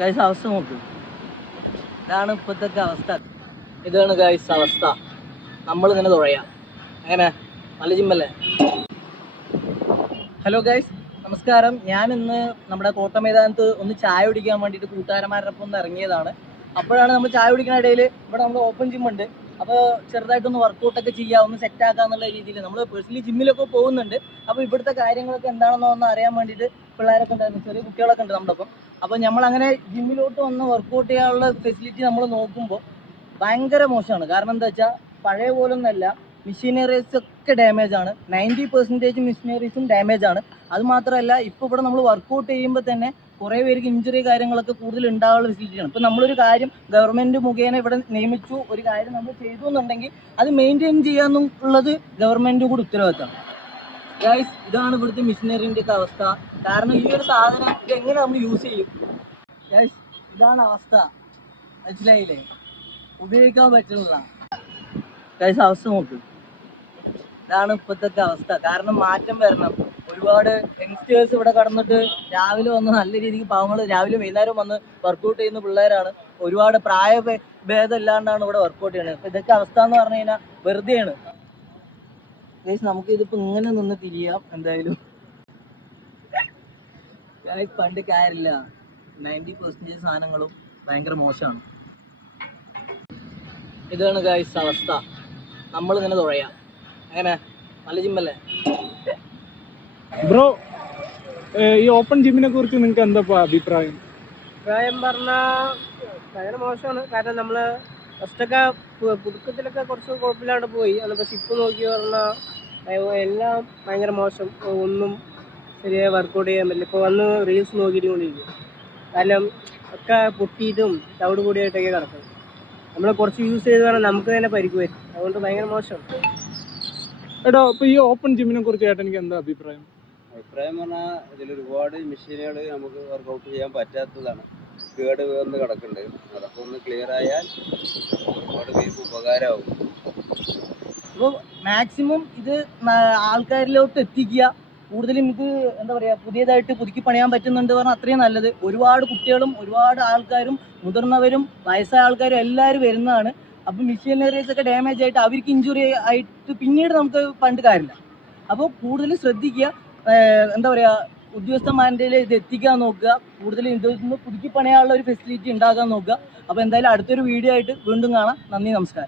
Guys അവസ്ഥ നോക്ക്. ഇതാണ് ഇപ്പോഴത്തെ അവസ്ഥ. ഇതാണ് ഗൈസ് അവസ്ഥ. നമ്മളിങ്ങനെ തുഴയാം. അങ്ങനെ നല്ല ജിമ്മല്ലേ. ഹലോ ഗൈസ്, നമസ്കാരം. ഞാൻ ഇന്ന് നമ്മുടെ കോട്ട മൈതാനത്ത് ഒന്ന് ചായ കുടിക്കാൻ വേണ്ടിയിട്ട് കൂട്ടുകാരന്മാരുടെ ഒപ്പം ഒന്ന് ഇറങ്ങിയതാണ്. അപ്പോഴാണ് നമ്മൾ ചായ കുടിക്കുന്ന ഇടയിൽ ഇവിടെ നമ്മൾ ഓപ്പൺ ജിമ്മുണ്ട്. അപ്പോൾ ചെറുതായിട്ടൊന്ന് വർക്കൗട്ടൊക്കെ ചെയ്യുക, ഒന്ന് സെറ്റാക്കുക എന്നുള്ള രീതിയിൽ നമ്മൾ പേഴ്സണലി ജിമ്മിലൊക്കെ പോകുന്നുണ്ട്. അപ്പോൾ ഇവിടുത്തെ കാര്യങ്ങളൊക്കെ എന്താണെന്നോ ഒന്ന് അറിയാൻ വേണ്ടിയിട്ട് പിള്ളേരൊക്കെ ഉണ്ടായിരുന്നു, ചെറിയ കുട്ടികളൊക്കെ ഉണ്ട് നമ്മുടെ ഒപ്പം. അപ്പോൾ നമ്മളങ്ങനെ ജിമ്മിലോട്ട് വന്ന് വർക്കൗട്ട് ചെയ്യാനുള്ള ഫെസിലിറ്റി നമ്മൾ നോക്കുമ്പോൾ ഭയങ്കര മോശമാണ്. കാരണം എന്താ വെച്ചാൽ പഴയ പോലൊന്നല്ല, മെഷീനറീസ് ഒക്കെ ഡാമേജ് ആണ്. 90% മെഷീനറീസും ഡാമേജ് ആണ്. അത് മാത്രമല്ല, ഇപ്പോൾ ഇവിടെ നമ്മൾ വർക്കൗട്ട് ചെയ്യുമ്പോൾ തന്നെ കുറേ പേർക്ക് ഇഞ്ചുറി കാര്യങ്ങളൊക്കെ കൂടുതൽ ഉണ്ടാകാനുള്ള ഫെസിലിറ്റിയാണ്. ഇപ്പോൾ നമ്മളൊരു കാര്യം ഗവൺമെൻറ് മുഖേന ഇവിടെ നിയമിച്ചു, ഒരു കാര്യം നമ്മൾ ചെയ്തു എന്നുണ്ടെങ്കിൽ അത് മെയിൻറ്റെയിൻ ചെയ്യാന്നുള്ളത് ഗവൺമെൻറ് കൂടി ഉത്തരവാദിത്തമാണ്. ഗൈസ്, ഇതാണ് ഇവിടുത്തെ മെഷീനറിൻ്റെ ഒക്കെ അവസ്ഥ. കാരണം ഈ ഒരു സാധനം ഇതെങ്ങനെ നമ്മൾ യൂസ് ചെയ്യും? ഗൈസ്, ഇതാണ് അവസ്ഥ. മനസ്സിലായില്ലേ? ഉപയോഗിക്കാൻ പറ്റുന്നില്ല. ഗൈസ് അവസ്ഥ നോക്ക്. ഇതാണ് ഇപ്പോഴത്തെ അവസ്ഥ. കാരണം മാറ്റം വരണം. ഒരുപാട് യങ്സ്റ്റേഴ്സ് ഇവിടെ കടന്നിട്ട് രാവിലെ വന്ന് നല്ല രീതിക്ക് പാവങ്ങൾ രാവിലെ വൈകുന്നേരം വന്ന് വർക്കൗട്ട് ചെയ്യുന്ന പിള്ളേരാണ്. ഒരുപാട് ഭേദം ഇല്ലാണ്ടാണ് ഇവിടെ വർക്കൗട്ട് ചെയ്യുന്നത്. അപ്പോൾ ഇതൊക്കെ അവസ്ഥ എന്ന് പറഞ്ഞു കഴിഞ്ഞാൽ വെറുതെയാണ്. ഗൈസ്, നമുക്ക് ഇതിപ്പോൾ ഇങ്ങനെ നിന്ന് തിരിയാം. എന്തായാലും ഗൈസ് പണ്ട് കാര്യമില്ല. 90% സാധനങ്ങളും ഭയങ്കര മോശമാണ്. ഇതാണ് ഗൈസ് അവസ്ഥ. നമ്മളിങ്ങനെ തുഴയാം. അങ്ങനെ നല്ല ജിമ്മല്ലേ. ബ്രോ, ഈ ഓപ്പൺ ജിമ്മിനെ കുറിച്ച് നിങ്ങൾക്ക് എന്താ അഭിപ്രായം? അഭിപ്രായം പറഞ്ഞാൽ ഭയങ്കര മോശമാണ്. കാരണം നമ്മൾ ഫസ്റ്റൊക്കെ പുതുക്കത്തിലൊക്കെ കുറച്ച് കുഴപ്പമില്ലാണ്ട് പോയി. പക്ഷെ ഇപ്പോൾ നോക്കി പറഞ്ഞാൽ എല്ലാം ഭയങ്കര മോശം. ഒന്നും ശരിയായി വർക്കൗട്ട് ചെയ്യാൻ പറ്റില്ല. ഇപ്പോൾ വന്ന് റീൽസ് നോക്കിയിട്ട് കൊണ്ടിരിക്കും. കാരണം ഒക്കെ പൊട്ടിയിട്ടും തവിട് കൂടിയായിട്ടൊക്കെ കിടക്കും. നമ്മൾ കുറച്ച് യൂസ് ചെയ്ത് പറഞ്ഞാൽ നമുക്ക് തന്നെ പരിക്ക് വരും. അതുകൊണ്ട് ഭയങ്കര മോശം. എടോ, അപ്പോൾ ഈ ഓപ്പൺ ജിമ്മിനെ കുറിച്ച് ചേട്ടൻ എനിക്ക് എന്താ അഭിപ്രായം? അഭിപ്രായം പറഞ്ഞാൽ ഇതിൽ ഒരുപാട് മെഷീനുകൾ നമുക്ക് വർക്കൗട്ട് ചെയ്യാൻ പറ്റാത്തതാണ്. കേട് വന്ന് കിടക്കുന്നുണ്ട്. അതൊക്കെ ഒന്ന് ക്ലിയർ ആയാൽ ഒരുപാട് പേർക്ക് ഉപകാരമാവും. അപ്പോൾ മാക്സിമം ഇത് ആൾക്കാരിലോട്ട് എത്തിക്കുക. കൂടുതലും ഇത് എന്താ പറയുക, പുതിയതായിട്ട് പുതുക്കി പണിയാൻ പറ്റുന്നുണ്ട് പറഞ്ഞാൽ അത്രയും നല്ലത്. ഒരുപാട് കുട്ടികളും ഒരുപാട് ആൾക്കാരും മുതിർന്നവരും വയസ്സായ ആൾക്കാരും എല്ലാവരും വരുന്നതാണ്. അപ്പം മെഷീനറീസ് ഒക്കെ ഡാമേജ് ആയിട്ട് അവർക്ക് ഇഞ്ചുറി ആയിട്ട് പിന്നീട് നമുക്ക് പണ്ട് കാര്യമില്ല. അപ്പോൾ കൂടുതൽ ശ്രദ്ധിക്കുക. എന്താ പറയുക, ഉദ്യോഗസ്ഥന്മാരുടെ ഇത് എത്തിക്കാൻ നോക്കുക. കൂടുതലും ഇതൊന്ന് പുതുക്കി പണിയാനുള്ള ഒരു ഫെസിലിറ്റി ഉണ്ടാക്കാൻ നോക്കുക. അപ്പോൾ എന്തായാലും അടുത്തൊരു വീഡിയോ ആയിട്ട് വീണ്ടും കാണാം. നന്ദി, നമസ്കാരം.